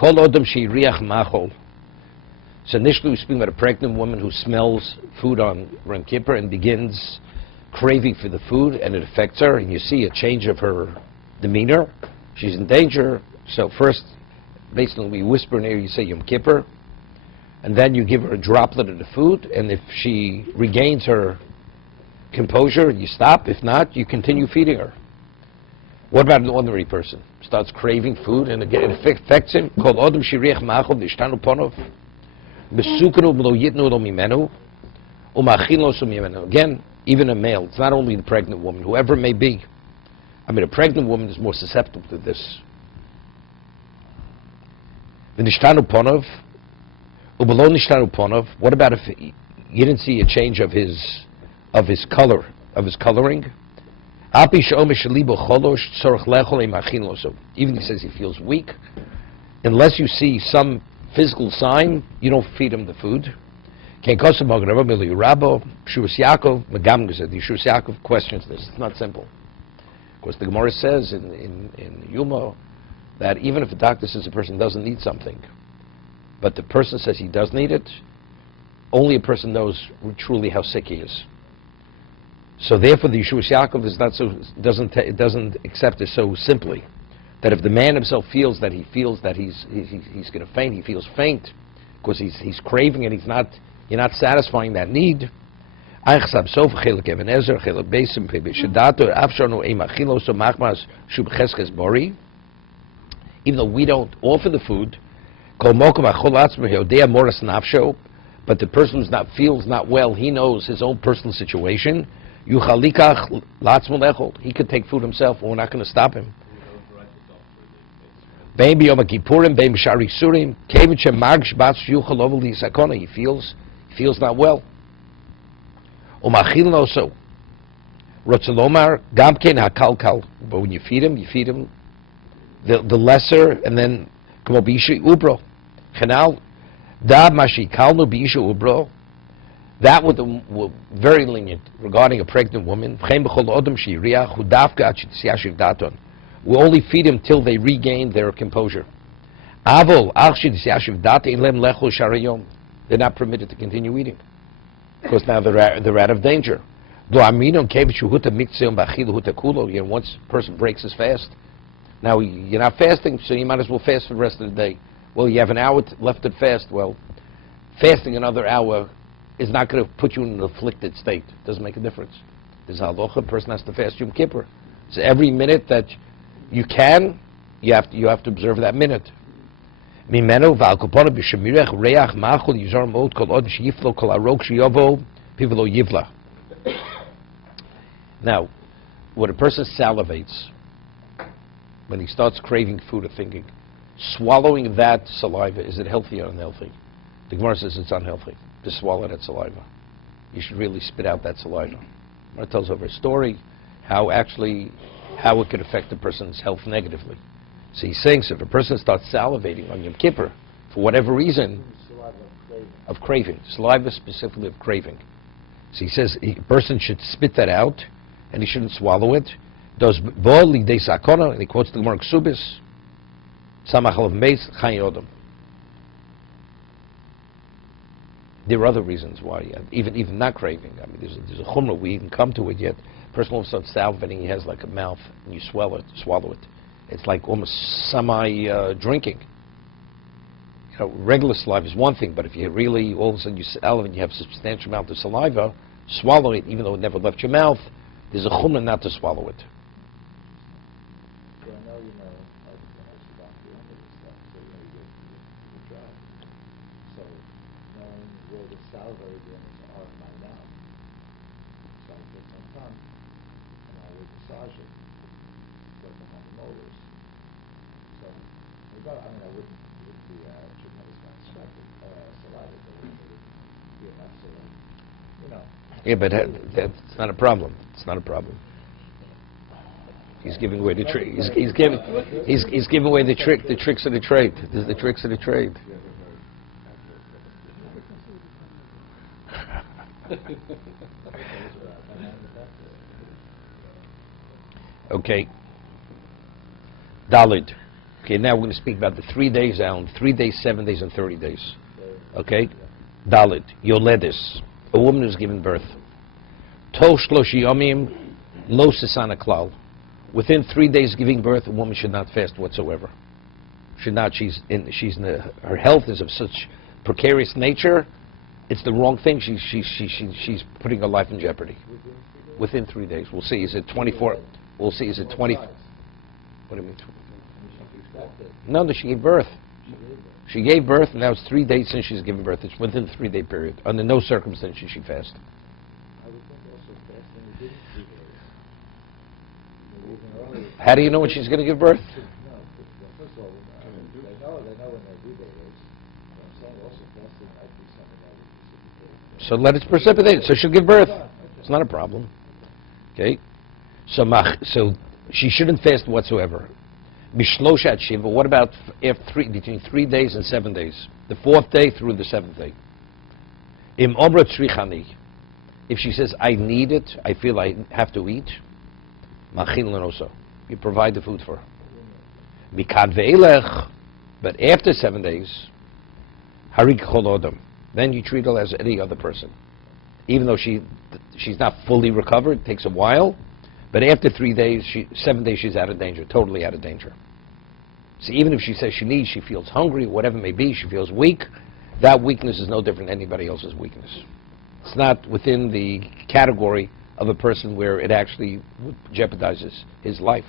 Kol odom sheiriach machol. So initially we're speaking about a pregnant woman who smells food on Yom Kippur and begins craving for the food, and it affects her, and you see a change of her demeanor. She's in danger. So first, basically, we whisper in her, you say Yom Kippur, and then you give her a droplet of the food, and if she regains her composure, you stop. If not, you continue feeding her. What about an ordinary person? Starts craving food, and again, it affects him. Kol odom shiriach machol nishtanu ponov, mesukanu lo yitnu lo mimenu, umachilo lo mimenu. Again, even a male. It's not only the pregnant woman, whoever it may be. I mean, a pregnant woman is more susceptible to this. The nishtanu ponov, ubelo nishtanu ponov. What about if you didn't see a change of his color, of his coloring? Even he says he feels weak. Unless you see some physical sign, you don't feed him the food. Yeshua Yaakov questions this. It's not simple. Of course, the Gemara says in Yuma that even if the doctor says a person doesn't need something, but the person says he does need it, only a person knows truly how sick he is. So therefore, the Yeshua Yaakov is not so doesn't accept it so simply. That if the man himself feels that he's going to faint, he feels faint because he's craving and you're not satisfying that need. Even though we don't offer the food, but the person who feels not well, he knows his own personal situation. He could take food himself, and we're not going to stop him. He feels not well. But when you feed him the lesser, and then that was very lenient regarding a pregnant woman. We only feed them till they regain their composure. They're not permitted to continue eating because now they're out of danger. Once a person breaks his fast, now you're not fasting, so you might as well fast for the rest of the day. Well, you have an hour left to fast. Well, fasting another hour is not going to put you in an afflicted state. It doesn't make a difference. There's a halacha, a person has to fast Yom Kippur. So every minute that you can, you have to observe that minute. Now, when a person salivates, when he starts craving food or thinking, swallowing that saliva, is it healthy or unhealthy? The Gemara says it's unhealthy to swallow that saliva. You should really spit out that saliva. Gemara tells over a story how it could affect a person's health negatively. So he's saying, so if a person starts salivating on Yom Kippur, for whatever reason, of craving, saliva specifically of craving. So he says a person should spit that out, and he shouldn't swallow it. Does bo lidei sakona, and he quotes the Gemara Ksubis, samach of meis chayodom. There are other reasons why, even not craving. I mean, there's a chumrah, we even come to it yet. A person all of a sudden salivating, he has like a mouth, and you swallow it. It's like almost semi-drinking. Regular saliva is one thing, but if you really, all of a sudden you salivate and you have a substantial amount of saliva, swallow it, even though it never left your mouth, there's a chumrah not to swallow it. Yeah, but that's not a problem. It's not a problem. He's giving away the trick. He's giving away the tricks of the trade. This is the tricks of the trade. Okay. Dalid. Okay, now we're going to speak about the 3 days out, 3 days, 7 days, and 30 days. Okay? Dalit, Yoledis, a woman who's given birth. Tosh Shloshi Yomim, Lo Sisana Klal. Within 3 days giving birth, a woman should not fast whatsoever. Should not. Her health is of such precarious nature. It's the wrong thing. She's putting her life in jeopardy. Within 3 days. We'll see. Is it 24? We'll see. Is it 20? What do you mean? No, she gave birth. She gave birth, and now it's 3 days since she's given birth. It's within the 3 day period. Under no circumstances should she fast. How do you know when she's going to give birth? So let it precipitate. So she'll give birth. It's not a problem. Okay. So she shouldn't fast whatsoever. Mishloshat Shiva. What about between 3 days and 7 days? The 4th day through the 7th day. Im Omra Tzrichani. If she says, I need it, I feel I have to eat, Machil Lenoso. You provide the food for her. Mikad ve'elech. But after 7 days, Harik Cholodom. Then you treat her as any other person. Even though she's not fully recovered, it takes a while. But after 3 days, 7 days, she's out of danger, totally out of danger. So even if she says she feels hungry, whatever it may be, she feels weak, that weakness is no different than anybody else's weakness. It's not within the category of a person where it actually jeopardizes his life.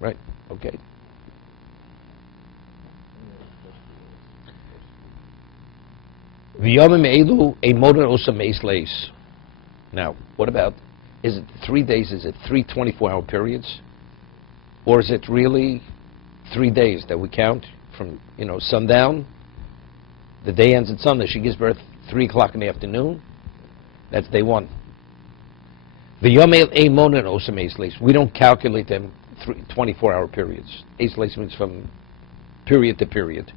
Right, okay. Now, what about, is it 3 days, is it 3 24-hour periods? Or is it really 3 days that we count from, sundown? The day ends at sundown. She gives birth 3 o'clock in the afternoon. That's day 1. We don't calculate them 24-hour periods. Eis means from period to period.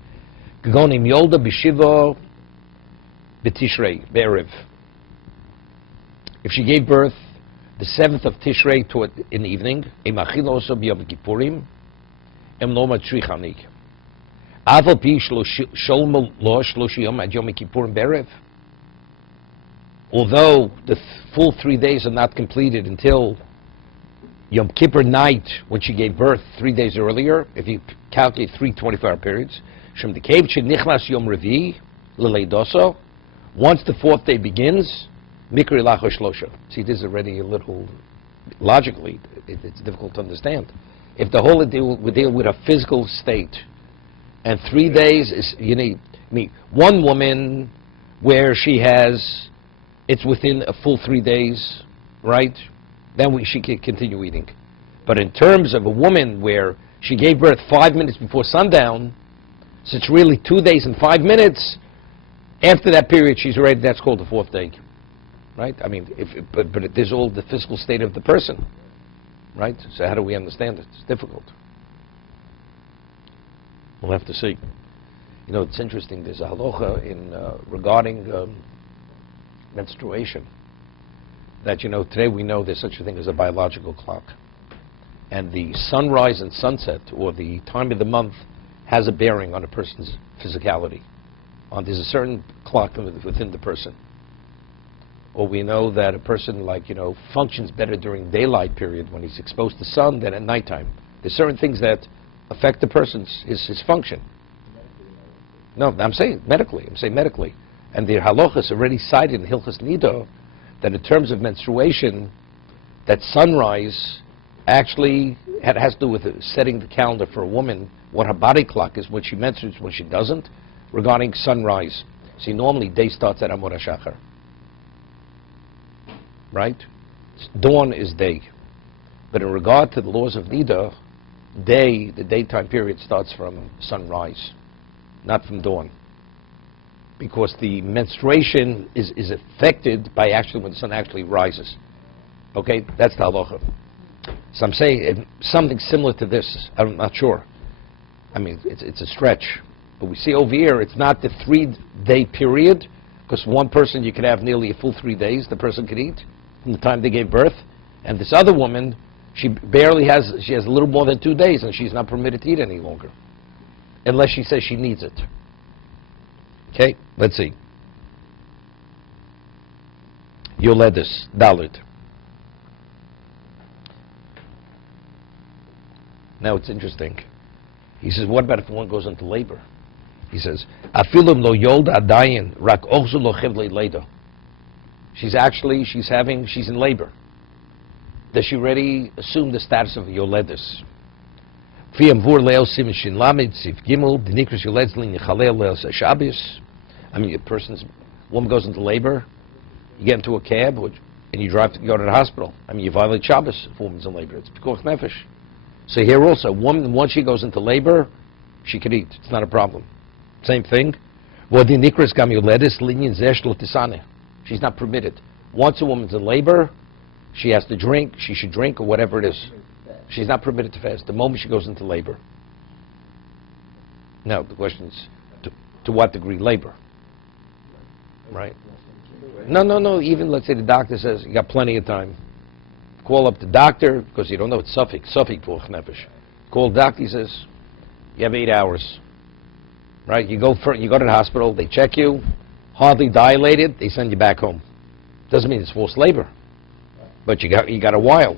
If she gave birth the 7th of Tishrei in the evening, although the full 3 days are not completed until Yom Kippur night, when she gave birth 3 days earlier, if you calculate 3 24-hour periods, once the 4th day begins, Mikri Lacha Shlosha. See, this is already a little, logically, it's difficult to understand. If the whole deal, we deal with a physical state, and 3 days is, one woman where she has, it's within a full 3 days, right? Then she can continue eating. But in terms of a woman where she gave birth 5 minutes before sundown, so it's really 2 days and 5 minutes, after that period she's already, that's called the 4th day. Right? I mean, but there's all the physical state of the person. Right? So how do we understand it? It's difficult. We'll have to see. It's interesting, there's a halacha regarding menstruation. That, today we know there's such a thing as a biological clock. And the sunrise and sunset, or the time of the month, has a bearing on a person's physicality. There's a certain clock within the person. Or we know that a person, functions better during daylight period when he's exposed to sun than at nighttime. There's certain things that affect the person's his function. No, I'm saying medically. And the halachas already cited in Hilchas Nida that in terms of menstruation, that sunrise actually has to do with setting the calendar for a woman, what her body clock is when she menstruates, when she doesn't, regarding sunrise. See, normally day starts at Amor HaShachar. Right? Dawn is day. But in regard to the laws of Nida, the daytime period starts from sunrise, not from dawn. Because the menstruation is affected by actually when the sun actually rises. Okay? That's the halacha. So I'm saying something similar to this, I'm not sure. I mean, it's a stretch. But we see over here, it's not the 3-day period, because one person you could have nearly a full 3 days, the person could eat, from the time they gave birth. And this other woman, she has a little more than 2 days, and she's not permitted to eat any longer. Unless she says she needs it. Okay, let's see. Yoledis, Dalit. Now it's interesting. He says, what about if one goes into labor? He says, Afilim lo yolda adayin rak ochzu lo chivlei leida. She's in labor. Does she already assume the status of yoledis? I mean, woman goes into labor, you get into a cab, and you go to the hospital. I mean, you violate Shabbos if a woman's in labor. It's pikuach nefesh. So here also, woman, once she goes into labor, she can eat. It's not a problem. Same thing. She's not permitted. Once a woman's in labor, she has to drink, she should drink, or whatever it is. She's not permitted to fast the moment she goes into labor. Now, the question is, to what degree labor? Right? No. Even, let's say the doctor says, you got plenty of time. Call up the doctor, because you don't know, it's suffix pikuach nefesh. Call the doctor, he says, you have 8 hours. Right? You go to the hospital, they check you, hardly dilated, they send you back home. Doesn't mean it's forced labor, but you got a while.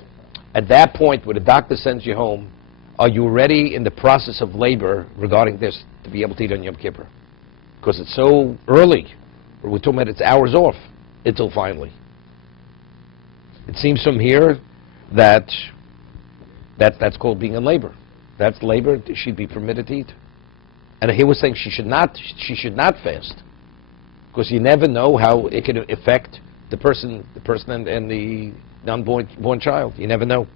At that point, where the doctor sends you home, are you already in the process of labor regarding this to be able to eat on Yom Kippur? Because it's so early. We're talking about it's hours off until finally. It seems from here that's called being in labor. That's labor. She'd be permitted to eat. And he was saying she should not fast, because you never know how it could affect the person and the unborn child. You never know.